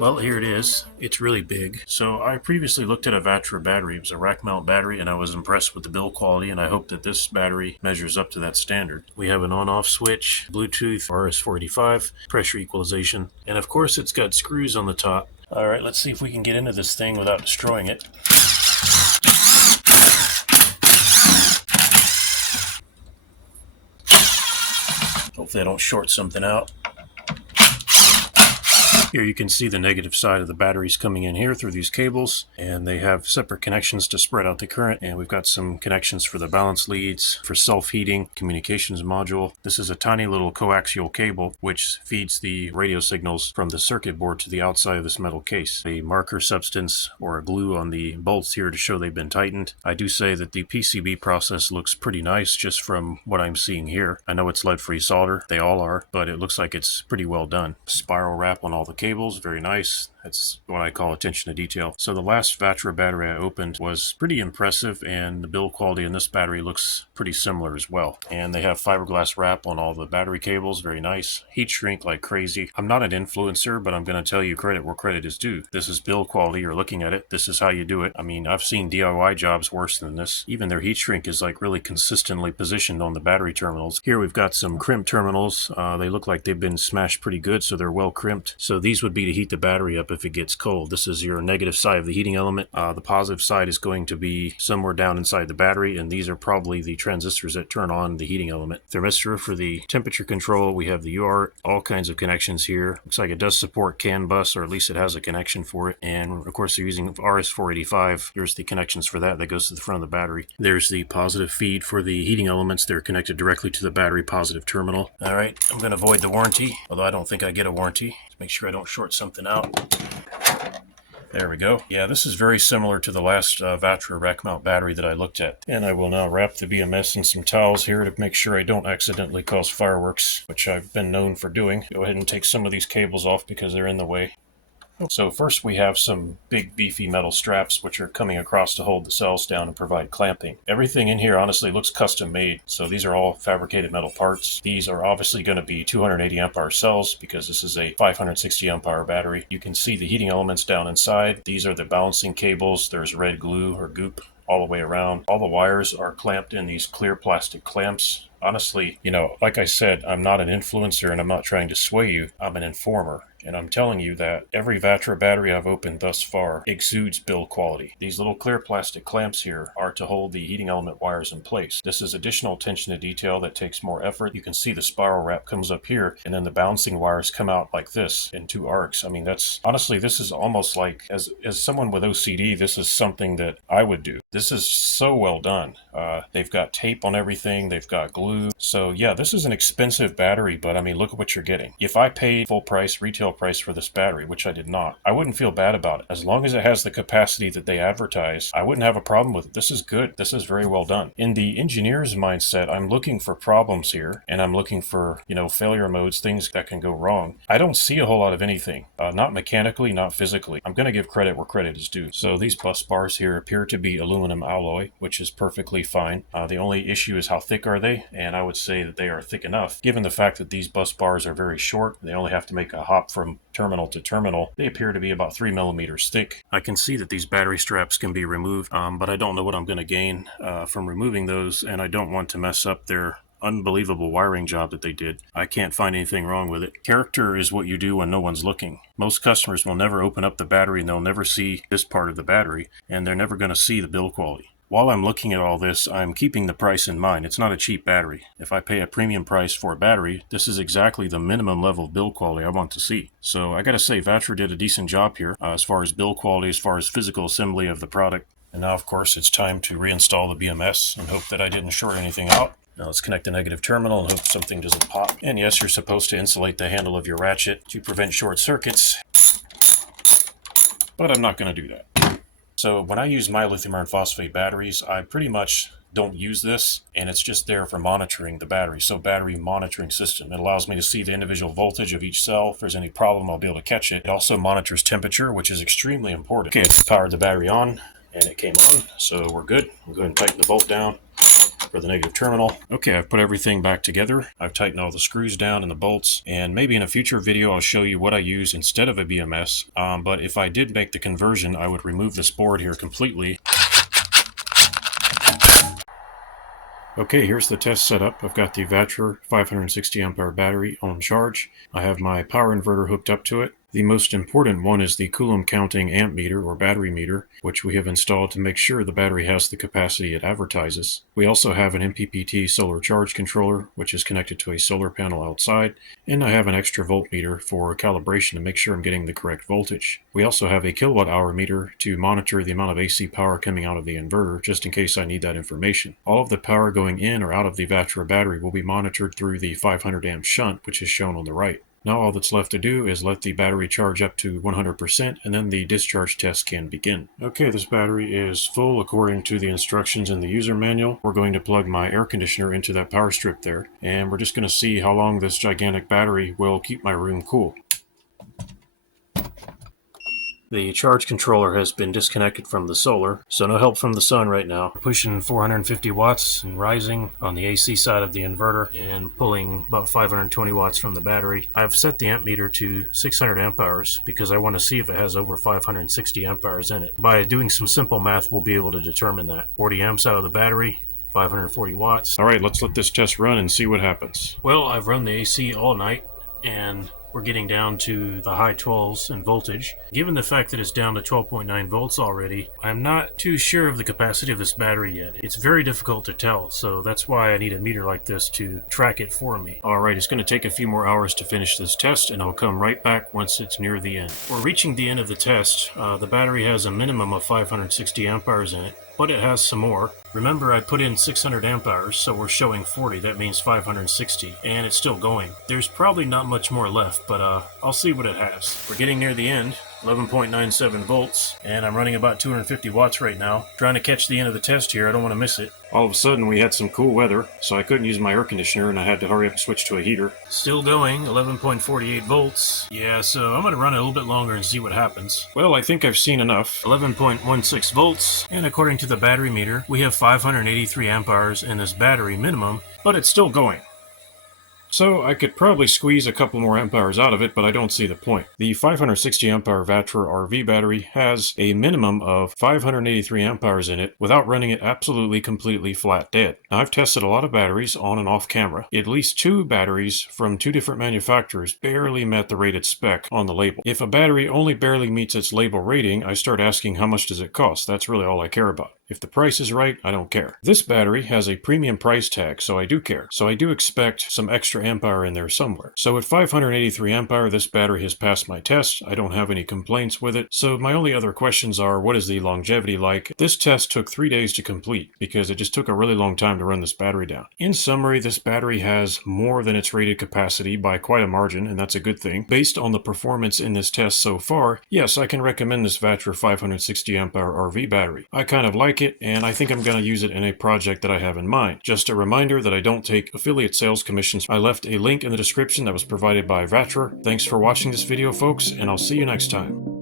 Well, here it is. It's really big. So I previously looked at a Vatrer battery. It was a rack mount battery, and I was impressed with the build quality, and I hope that this battery measures up to that standard. We have an on-off switch, Bluetooth, RS-485, pressure equalization, and of course it's got screws on the top. All right, let's see if we can get into this thing without destroying it. Hopefully I don't short something out. Here you can see the negative side of the batteries coming in here through these cables, and they have separate connections to spread out the current, and we've got some connections for the balance leads, for self-heating, communications module. This is a tiny little coaxial cable which feeds the radio signals from the circuit board to the outside of this metal case. A marker substance or a glue on the bolts here to show they've been tightened. I do say that the PCB process looks pretty nice just from what I'm seeing here. I know it's lead-free solder, they all are, but it looks like it's pretty well done. Spiral wrap on all the cables, very nice. That's what I call attention to detail. So the last Vatrer battery I opened was pretty impressive, and the build quality in this battery looks pretty similar as well. And they have fiberglass wrap on all the battery cables, very nice. Heat shrink like crazy. I'm not an influencer, but I'm going to tell you credit where credit is due. This is build quality. You're looking at it. This is how you do it. I mean, I've seen DIY jobs worse than this. Even their heat shrink is like really consistently positioned on the battery terminals. Here we've got some crimp terminals. They look like they've been smashed pretty good, so they're well crimped. So these would be to heat the battery up if it gets cold. This is your negative side of the heating element. The positive side is going to be somewhere down inside the battery, and these are probably the transistors that turn on the heating element. Thermistor for the temperature control. We have the UART, all kinds of connections here. Looks like it does support CAN bus, or at least it has a connection for it. And of course they're using RS-485. There's the connections for that goes to the front of the battery. There's the positive feed for the heating elements. They're connected directly to the battery positive terminal. All right, I'm going to void the warranty, although I don't think I get a warranty. Make sure I don't short something out. There we go. Yeah, this is very similar to the last Vatrer rack mount battery that I looked at. And I will now wrap the BMS in some towels here to make sure I don't accidentally cause fireworks, which I've been known for doing. Go ahead and take some of these cables off because they're in the way. So first we have some big beefy metal straps which are coming across to hold the cells down and provide clamping. Everything in here honestly looks custom made, so these are all fabricated metal parts. These are obviously going to be 280 amp hour cells because this is a 560 amp hour battery. You can see the heating elements down inside. These are the balancing cables. There's red glue or goop all the way around. All the wires are clamped in these clear plastic clamps. Honestly, like I said, I'm not an influencer and I'm not trying to sway you. I'm an informer. And I'm telling you that every Vatrer battery I've opened thus far exudes build quality. These little clear plastic clamps here are to hold the heating element wires in place. This is additional attention to detail that takes more effort. You can see the spiral wrap comes up here, and then the bouncing wires come out like this in two arcs. I mean, honestly, this is almost like, as someone with OCD, this is something that I would do. This is so well done. They've got tape on everything. They've got glue. So yeah, this is an expensive battery, but I mean, look at what you're getting. If I paid full price, retail price for this battery, which I did not, I wouldn't feel bad about it. As long as it has the capacity that they advertise, I wouldn't have a problem with it. This is good. This is very well done. In the engineer's mindset, I'm looking for problems here, and I'm looking for, failure modes, things that can go wrong. I don't see a whole lot of anything, not mechanically, not physically. I'm going to give credit where credit is due. So these bus bars here appear to be aluminum alloy, which is perfectly fine. The only issue is how thick are they, and I would say that they are thick enough. Given the fact that these bus bars are very short, they only have to make a hop from terminal to terminal. They appear to be about 3 millimeters thick. I can see that these battery straps can be removed, but I don't know what I'm going to gain from removing those, and I don't want to mess up their unbelievable wiring job that they did. I can't find anything wrong with it. Character is what you do when no one's looking. Most customers will never open up the battery and they'll never see this part of the battery, and they're never going to see the build quality. While I'm looking at all this, I'm keeping the price in mind. It's not a cheap battery. If I pay a premium price for a battery, this is exactly the minimum level of build quality I want to see. So I gotta say, Vatrer did a decent job here as far as build quality, as far as physical assembly of the product. And now, of course, it's time to reinstall the BMS and hope that I didn't short anything out. Now let's connect the negative terminal and hope something doesn't pop. And yes, you're supposed to insulate the handle of your ratchet to prevent short circuits, but I'm not going to do that. So when I use my lithium iron phosphate batteries, I pretty much don't use this, and it's just there for monitoring the battery. So battery monitoring system. It allows me to see the individual voltage of each cell. If there's any problem, I'll be able to catch it. It also monitors temperature, which is extremely important. Okay, it's powered the battery on, and it came on, so we're good. We'll go ahead and tighten the bolt down. for the negative terminal. Okay, I've put everything back together. I've tightened all the screws down and the bolts, and maybe in a future video I'll show you what I use instead of a BMS. But if I did make the conversion, I would remove this board here completely. Okay, here's the test setup. I've got the Vatrer 560 amp hour battery on charge. I have my power inverter hooked up to it. The most important one is the Coulomb counting amp meter or battery meter, which we have installed to make sure the battery has the capacity it advertises. We also have an MPPT solar charge controller, which is connected to a solar panel outside, and I have an extra voltmeter for calibration to make sure I'm getting the correct voltage. We also have a kilowatt hour meter to monitor the amount of AC power coming out of the inverter, just in case I need that information. All of the power going in or out of the Vatrer battery will be monitored through the 500 amp shunt, which is shown on the right. Now all that's left to do is let the battery charge up to 100% and then the discharge test can begin. Okay, this battery is full according to the instructions in the user manual. We're going to plug my air conditioner into that power strip there, and we're just going to see how long this gigantic battery will keep my room cool. The charge controller has been disconnected from the solar, so no help from the sun right now. We're pushing 450 watts and rising on the AC side of the inverter and pulling about 520 watts from the battery. I've set the amp meter to 600 amp hours because I want to see if it has over 560 amp hours in it. By doing some simple math, we'll be able to determine that. 40 amps out of the battery, 540 watts. All right, let's let this test run and see what happens. Well, I've run the AC all night and we're getting down to the high 12s in voltage. Given the fact that it's down to 12.9 volts already, I'm not too sure of the capacity of this battery yet. It's very difficult to tell, so that's why I need a meter like this to track it for me. Alright, it's going to take a few more hours to finish this test, and I'll come right back once it's near the end. We're reaching the end of the test. The battery has a minimum of 560 amp hours in it, but it has some more. Remember, I put in 600 amp hours, so we're showing 40. That means 560, and it's still going. There's probably not much more left, but I'll see what it has. We're getting near the end. 11.97 volts, and I'm running about 250 watts right now. Trying to catch the end of the test here. I don't want to miss it. All of a sudden, we had some cool weather, so I couldn't use my air conditioner, and I had to hurry up and switch to a heater. Still going, 11.48 volts. Yeah, so I'm going to run it a little bit longer and see what happens. Well, I think I've seen enough. 11.16 volts, and according to the battery meter, we have 583 amp hours in this battery minimum, but it's still going. So I could probably squeeze a couple more amp hours out of it, but I don't see the point. The 560 amp hour Vatrer RV battery has a minimum of 583 amp hours in it without running it absolutely completely flat dead. Now, I've tested a lot of batteries on and off camera. At least 2 batteries from 2 different manufacturers barely met the rated spec on the label. If a battery only barely meets its label rating, I start asking how much does it cost. That's really all I care about. If the price is right, I don't care. This battery has a premium price tag, so I do care. So I do expect some extra amp hour in there somewhere. So at 583 amp hour, this battery has passed my test. I don't have any complaints with it. So my only other questions are, what is the longevity like? This test took 3 days to complete because it just took a really long time to run this battery down. In summary, this battery has more than its rated capacity by quite a margin, and that's a good thing. Based on the performance in this test so far, yes, I can recommend this Vatrer 560 amp hour RV battery. I kind of like it, and I think I'm going to use it in a project that I have in mind. Just a reminder that I don't take affiliate sales commissions. I left a link in the description that was provided by Vatrer. Thanks for watching this video, folks, and I'll see you next time.